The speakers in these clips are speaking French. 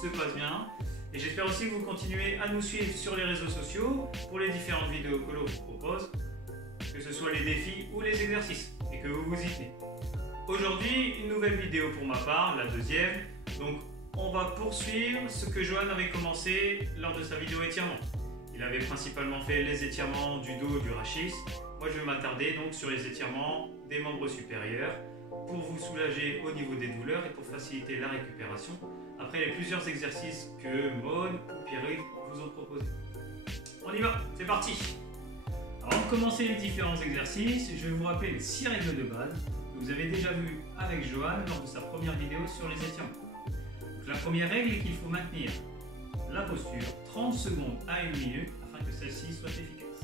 se passe bien. Et j'espère aussi que vous continuez à nous suivre sur les réseaux sociaux pour les différentes vidéos que l'on vous propose, que ce soit les défis ou les exercices, et que vous vous y tenez. Aujourd'hui, une nouvelle vidéo pour ma part, la deuxième. Donc, on va poursuivre ce que Johan avait commencé lors de sa vidéo étirement. Il avait principalement fait les étirements du dos, du rachis. Moi, je vais m'attarder donc sur les étirements des membres supérieurs pour vous soulager au niveau des douleurs et pour faciliter la récupération après les plusieurs exercices que Maud ou Pierre vous ont proposés. On y va, c'est parti! Avant de commencer les différents exercices, je vais vous rappeler les 6 règles de base que vous avez déjà vues avec Johan lors de sa première vidéo sur les étirements. Donc, la première règle est qu'il faut maintenir la posture 30 secondes à 1 minute afin que celle-ci soit efficace.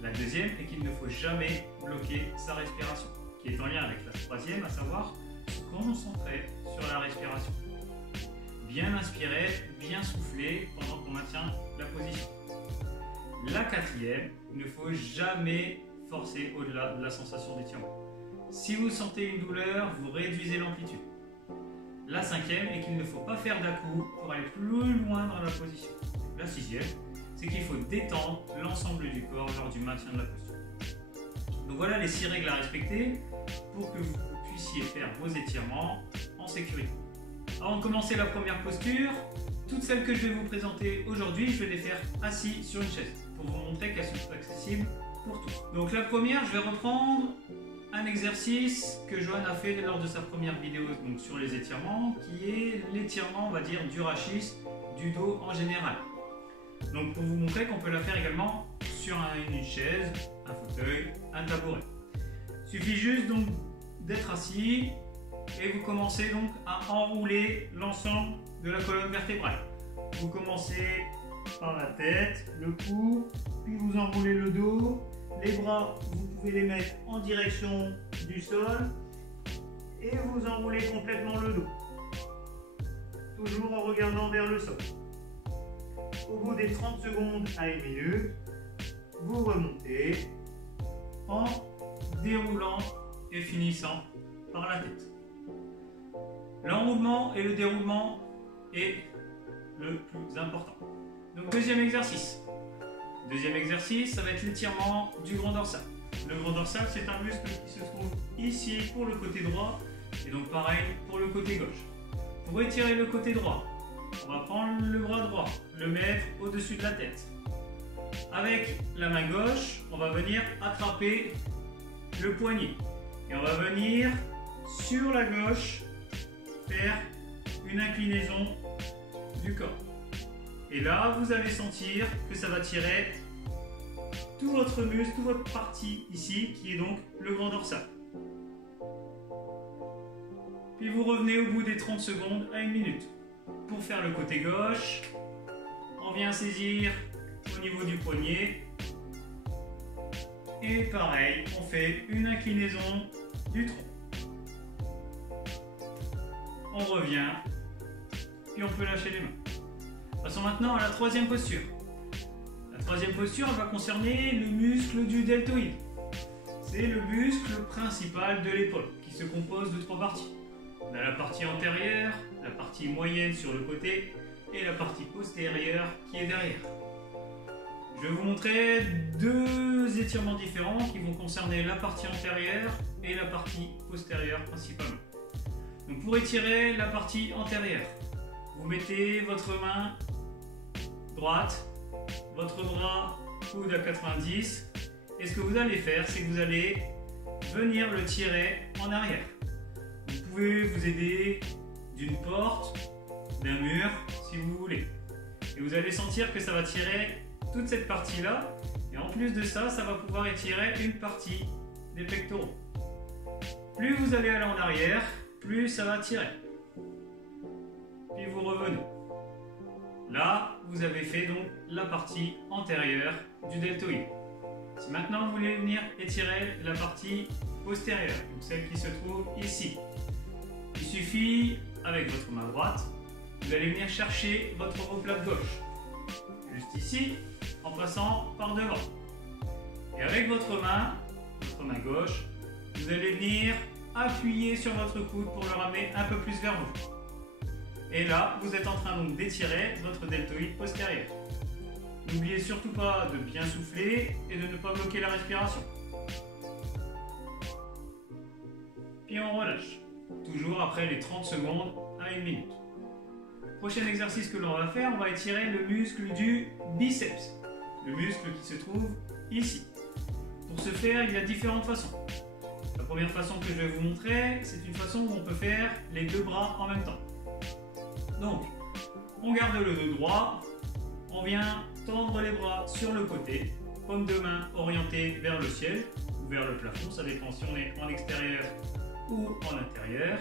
La deuxième est qu'il ne faut jamais bloquer sa respiration, qui est en lien avec la troisième, à savoir se concentrer sur la respiration. Bien inspirer, bien souffler pendant qu'on maintient la position. La quatrième, il ne faut jamais forcer au-delà de la sensation d'étirement. Si vous sentez une douleur, vous réduisez l'amplitude. La cinquième est qu'il ne faut pas faire d'à-coups pour aller plus loin dans la position. La sixième, c'est qu'il faut détendre l'ensemble du corps lors du maintien de la posture. Donc voilà les 6 règles à respecter pour que vous puissiez faire vos étirements en sécurité. Avant de commencer la première posture, toutes celles que je vais vous présenter aujourd'hui, je vais les faire assis sur une chaise pour vous montrer qu'elles sont accessibles pour tous. Donc la première, je vais reprendre un exercice que Johan a fait lors de sa première vidéo donc sur les étirements, qui est l'étirement, on va dire, du rachis, du dos en général. Donc pour vous montrer qu'on peut la faire également sur une chaise, un fauteuil, un tabouret. Il suffit juste donc d'être assis et vous commencez donc à enrouler l'ensemble de la colonne vertébrale. Vous commencez par la tête, le cou, puis vous enroulez le dos. Les bras, vous pouvez les mettre en direction du sol et vous enroulez complètement le dos. Toujours en regardant vers le sol. Au bout des 30 secondes à 1 minute, vous remontez en déroulant et finissant par la tête. L'enroulement et le déroulement est le plus important. Donc deuxième exercice. Deuxième exercice, ça va être l'étirement du grand dorsal. Le grand dorsal, c'est un muscle qui se trouve ici pour le côté droit et donc pareil pour le côté gauche. Pour étirer le côté droit, on va prendre le bras droit, le mettre au-dessus de la tête. Avec la main gauche, on va venir attraper le poignet et on va venir sur la gauche faire une inclinaison du corps. Et là, vous allez sentir que ça va tirer tout votre muscle, toute votre partie ici, qui est donc le grand dorsal. Puis vous revenez au bout des 30 secondes à 1 minute. Pour faire le côté gauche, on vient saisir au niveau du poignet. Et pareil, on fait une inclinaison du tronc. On revient, puis on peut lâcher les mains. Passons maintenant à la troisième posture. La troisième posture va concerner le muscle du deltoïde. C'est le muscle principal de l'épaule qui se compose de 3 parties. On a la partie antérieure, la partie moyenne sur le côté et la partie postérieure qui est derrière. Je vais vous montrer 2 étirements différents qui vont concerner la partie antérieure et la partie postérieure principalement. Donc pour étirer la partie antérieure, vous mettez votre main droite, votre bras coude à 90 et ce que vous allez faire, c'est que vous allez venir le tirer en arrière. Vous pouvez vous aider d'une porte, d'un mur si vous voulez. Et vous allez sentir que ça va tirer toute cette partie-là et en plus de ça, ça va pouvoir étirer une partie des pectoraux. Plus vous allez aller en arrière, plus ça va tirer. Puis vous revenez. Là, vous avez fait donc la partie antérieure du deltoïde. Si maintenant vous voulez venir étirer la partie postérieure, donc celle qui se trouve ici, il suffit, avec votre main droite, vous allez venir chercher votre omoplate gauche, juste ici, en passant par devant. Et avec votre main gauche, vous allez venir appuyer sur votre coude pour le ramener un peu plus vers vous. Et là, vous êtes en train donc d'étirer votre deltoïde postérieur. N'oubliez surtout pas de bien souffler et de ne pas bloquer la respiration. Puis on relâche, toujours après les 30 secondes à 1 minute. Prochain exercice que l'on va faire, on va étirer le muscle du biceps, le muscle qui se trouve ici. Pour ce faire, il y a différentes façons. La première façon que je vais vous montrer, c'est une façon où on peut faire les deux bras en même temps. Donc, on garde le dos droit, on vient tendre les bras sur le côté, paume de main orientée vers le ciel ou vers le plafond, ça dépend si on est en extérieur ou en intérieur.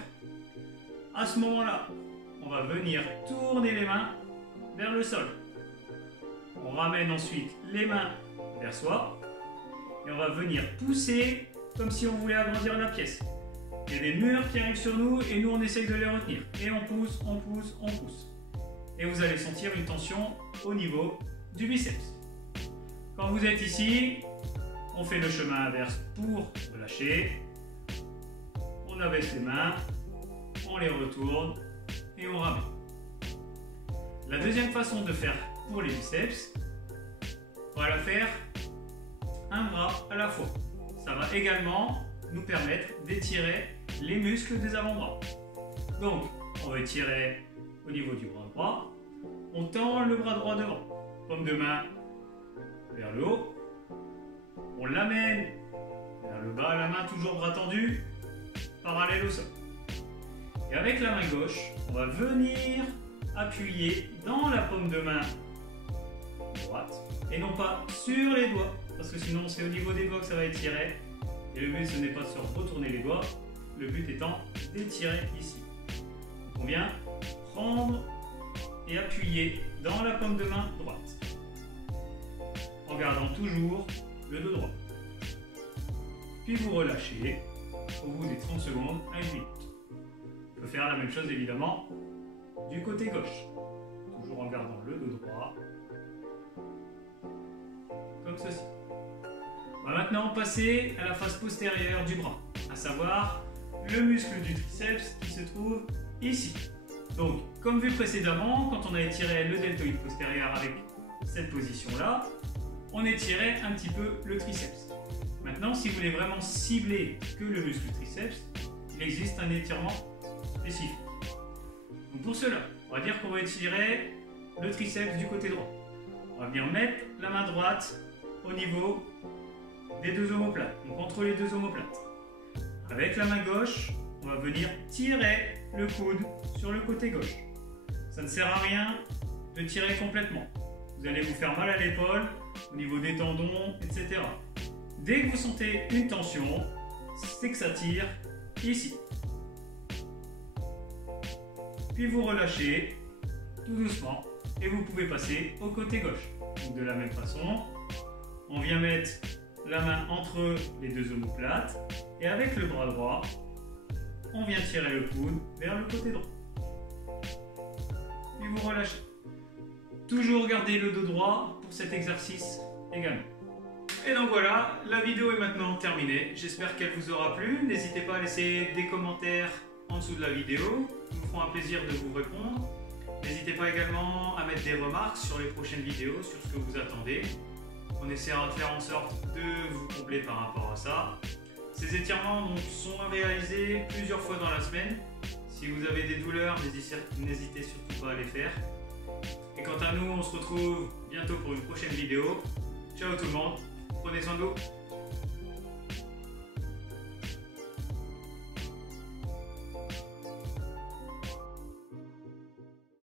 À ce moment-là, on va venir tourner les mains vers le sol. On ramène ensuite les mains vers soi et on va venir pousser comme si on voulait agrandir la pièce. Il y a des murs qui arrivent sur nous et nous on essaye de les retenir. Et on pousse, on pousse, on pousse. Et vous allez sentir une tension au niveau du biceps. Quand vous êtes ici, on fait le chemin inverse pour relâcher. On abaisse les mains, on les retourne et on ramène. La deuxième façon de faire pour les biceps, on va la faire un bras à la fois. Ça va également nous permettre d'étirer les muscles des avant-bras. Donc, on va étirer au niveau du bras droit. On tend le bras droit devant. Paume de main vers le haut. On l'amène vers le bas, la main toujours bras tendu, parallèle au sol. Et avec la main gauche, on va venir appuyer dans la paume de main droite et non pas sur les doigts, parce que sinon c'est au niveau des doigts que ça va étirer. Et le but, ce n'est pas de se retourner les doigts, le but étant d'étirer ici. Donc on vient prendre et appuyer dans la paume de main droite, en gardant toujours le dos droit. Puis vous relâchez au bout des 30 secondes à 1 minute. On peut faire la même chose évidemment du côté gauche, toujours en gardant le dos droit, comme ceci. On va maintenant passer à la face postérieure du bras, à savoir le muscle du triceps qui se trouve ici. Donc, comme vu précédemment, quand on a étiré le deltoïde postérieur avec cette position-là, on étirait un petit peu le triceps. Maintenant, si vous voulez vraiment cibler que le muscle triceps, il existe un étirement spécifique. Donc pour cela, on va dire qu'on va étirer le triceps du côté droit. On va venir mettre la main droite au niveau des deux omoplates, donc entre les deux omoplates. Avec la main gauche, on va venir tirer le coude sur le côté gauche. Ça ne sert à rien de tirer complètement. Vous allez vous faire mal à l'épaule, au niveau des tendons, etc. Dès que vous sentez une tension, c'est que ça tire ici. Puis vous relâchez tout doucement et vous pouvez passer au côté gauche. Donc de la même façon, on vient mettre la main entre les deux omoplates et avec le bras droit, on vient tirer le coude vers le côté droit. Puis vous relâchez. Toujours garder le dos droit pour cet exercice également. Et donc voilà, la vidéo est maintenant terminée. J'espère qu'elle vous aura plu. N'hésitez pas à laisser des commentaires en dessous de la vidéo. Nous nous ferons un plaisir de vous répondre. N'hésitez pas également à mettre des remarques sur les prochaines vidéos, sur ce que vous attendez. On essaiera de faire en sorte de vous combler par rapport à ça. Ces étirements donc, sont réalisés plusieurs fois dans la semaine. Si vous avez des douleurs, n'hésitez surtout pas à les faire. Et quant à nous, on se retrouve bientôt pour une prochaine vidéo. Ciao tout le monde, prenez soin de vous.